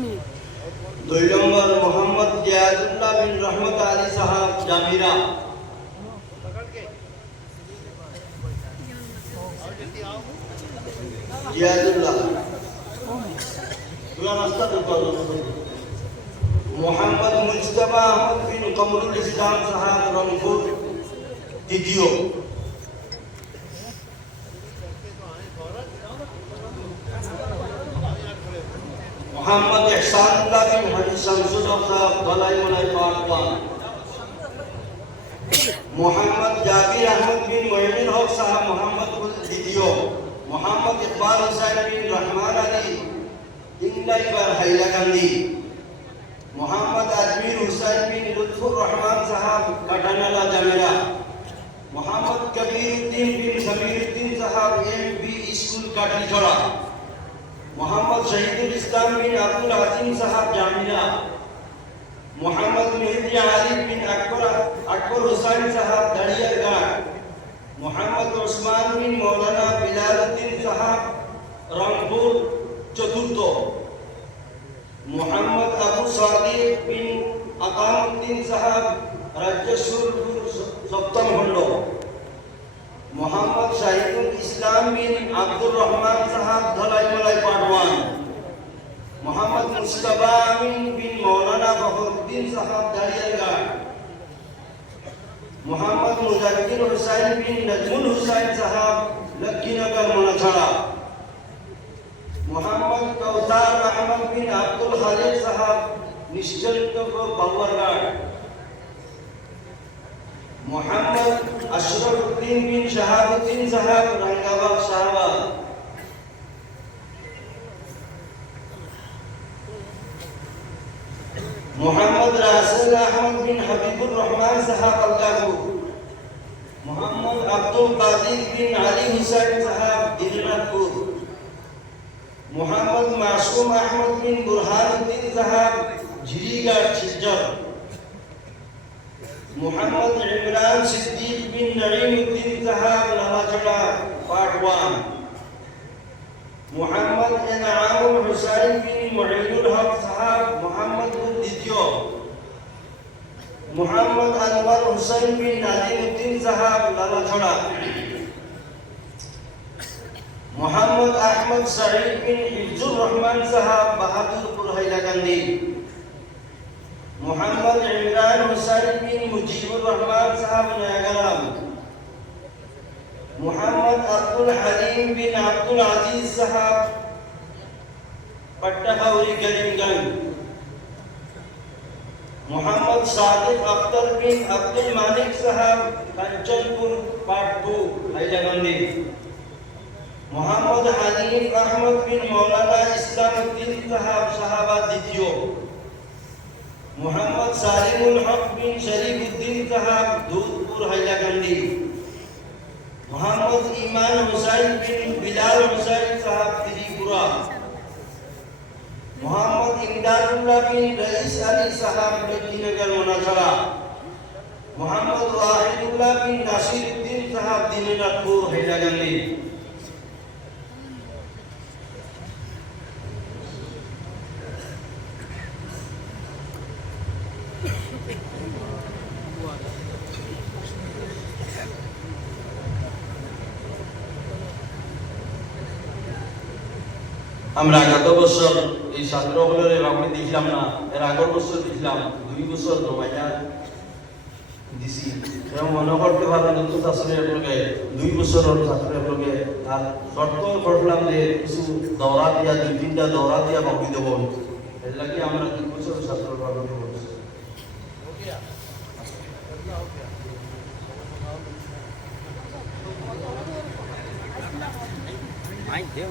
2 নম্বর মোহাম্মদ জিয়াদুল্লাহ বিন রহমত আলী সাহাব জামিরা। জিয়াদুল্লাহ মোহাম্মদ মুজতবা আহমদ বিন কমরুল ইসলাম সাহাব রংপুর দ্বিতীয়। মোহাম্মদ ইহসানুল্লাহ বিন হাজি শামসুল হক সাহাব ধলাইমলাই পার্ট 1। মোহাম্মদ জাবির আহমদ বিন মহিনুল হক সাহাব মোহাম্মদপুর দ্বিতীয়। মোহাম্মদ ইকবাল হুসাইন বিন রহমান আলী ইংলাইবার হাইলাকান্দি। মোহাম্মদ আজমির হুসাইন বিন লুৎফুর রহমান সাহাব কাটানালা জামিরা। মোহাম্মদ কবির উদ্দিন বিন সমীর উদ্দিন সাহাব এমবি স্কুল কাটলিছড়া। মোহাম্মদ শহীদুল ইসলাম বিন আব্দুল আজিম সাহাব জামিয়া। মোহাম্মদ মেহেদি আলী বিন আকবর হুসাইন সাহাব দাড়িয়ারঘাট। মোহাম্মদ ওসমান বিন মৌলানা বিলাল উদ্দিন সাহাব রংপুর চতুর্থ। মোহাম্মদ আবু সাদিক বিন আকামউদ্দিন সাহাব রাজ্যসুর সপ্তম খণ্ড। মোহাম্মদ শাহিদুল ইসলাম বিন আব্দুর রহমান সাহাব ধলাইমলাই পার্ট 1। মোহাম্মদ মুস্তাফা আমিন বিন মৌলানা ফখরুদ্দিন সাহাব দাড়িয়ারঘাট। মোহাম্মদ মুজাক্কির হুসাইন বিন নজমুল হুসাইন সাহাব লক্ষ্মীনগর মনাছড়া। মোহাম্মদ কৌসার আহমদ বিন আব্দুল খালিদ সাহাব নিশ্চলপুর বাবুরঘাট। মোহাম্মদ আশরাফুদ্দিন বিন শাহাবুদ্দিন সাহাব রঙ্গাবাদ শাহবাগ। মোহাম্মদ রাসেল আহমদ বিন হাবিবুর রহমান সাহাব আলগাপুর। মোহাম্মদ আব্দুল কাদির বিন আলী হুসাইন সাহাব দিনাজপুর। মোহাম্মদ মাসুম আহমদ বিন বুরহানুদ্দিন সাহাব ঝিরিঘাট শিলচর। মোহাম্মদ ইমরান সিদ্দিক বিন নঈমউদ্দিন সাহাব লালাছড়া পার্ট 1। মোহাম্মদ এনামুল হুসাইন বিন মহিনুল হক সাহাব মোহাম্মদপুর দ্বিতীয়। মোহাম্মদ আনওয়ার হুসাইন বিন নাজিমউদ্দিন সাহাব লালাছড়া। মোহাম্মদ আহমদ সাঈদ বিন হিফজুর রহমান সাহাব বাহাদুরপুর হাইলাকান্দি। মোহাম্মদ ইমরান হুসাইন বিন মুজিবুর রহমান সাহাব নয়াগ্রাম। মোহাম্মদ আব্দুল হালিম বিন আব্দুল আজিজ সাহাব পট্টাখাউরি করিমগঞ্জ। মোহাম্মদ সাদিক আখতার বিন আব্দুল মালিক সাহাব কাঞ্চনপুর পার্ট 2 হাইলাকান্দি। মোহাম্মদ হানিফ আহমদ বিন মৌলানা ইসলাম উদ্দিন সাহাব শাহাবাদ দ্বিতীয়। মোহাম্মদ সালিমুল হক বিন শরীফ উদ্দিন সাহাব দুধপুর হাইলাকান্দি। মোহাম্মদ ইমান হুসাইন বিন বিলাল হুসাইন সাহাব ত্রিপুরা। মোহাম্মদ ইমদাদুল্লাহ বিন রইস আলী সাহাব লক্ষ্মীনগর মনাছড়া। মোহাম্মদ ওয়াহিদুল্লাহ বিন নাসির উদ্দিন সাহাব দিনাজপুর হাইলাকান্দি। আমরা গত বছর এই ছাত্রগুলোর এভাবে দিছিলাম না, এর আগের বছর দিছিলাম, 2 বছর জমাইয়া দিছি। এবং মনে করতে পারেন নতুন ছাত্রগুলোকে 2 বছরের ছাত্রগুলোকে আর শর্ত করলাম যে কিছু দৌড়া দিয়া 2-3টা দৌড়া দিয়া বাকি দেব। এর লাগে আমরা 2 বছরের ছাত্রগুলো দেব। I do.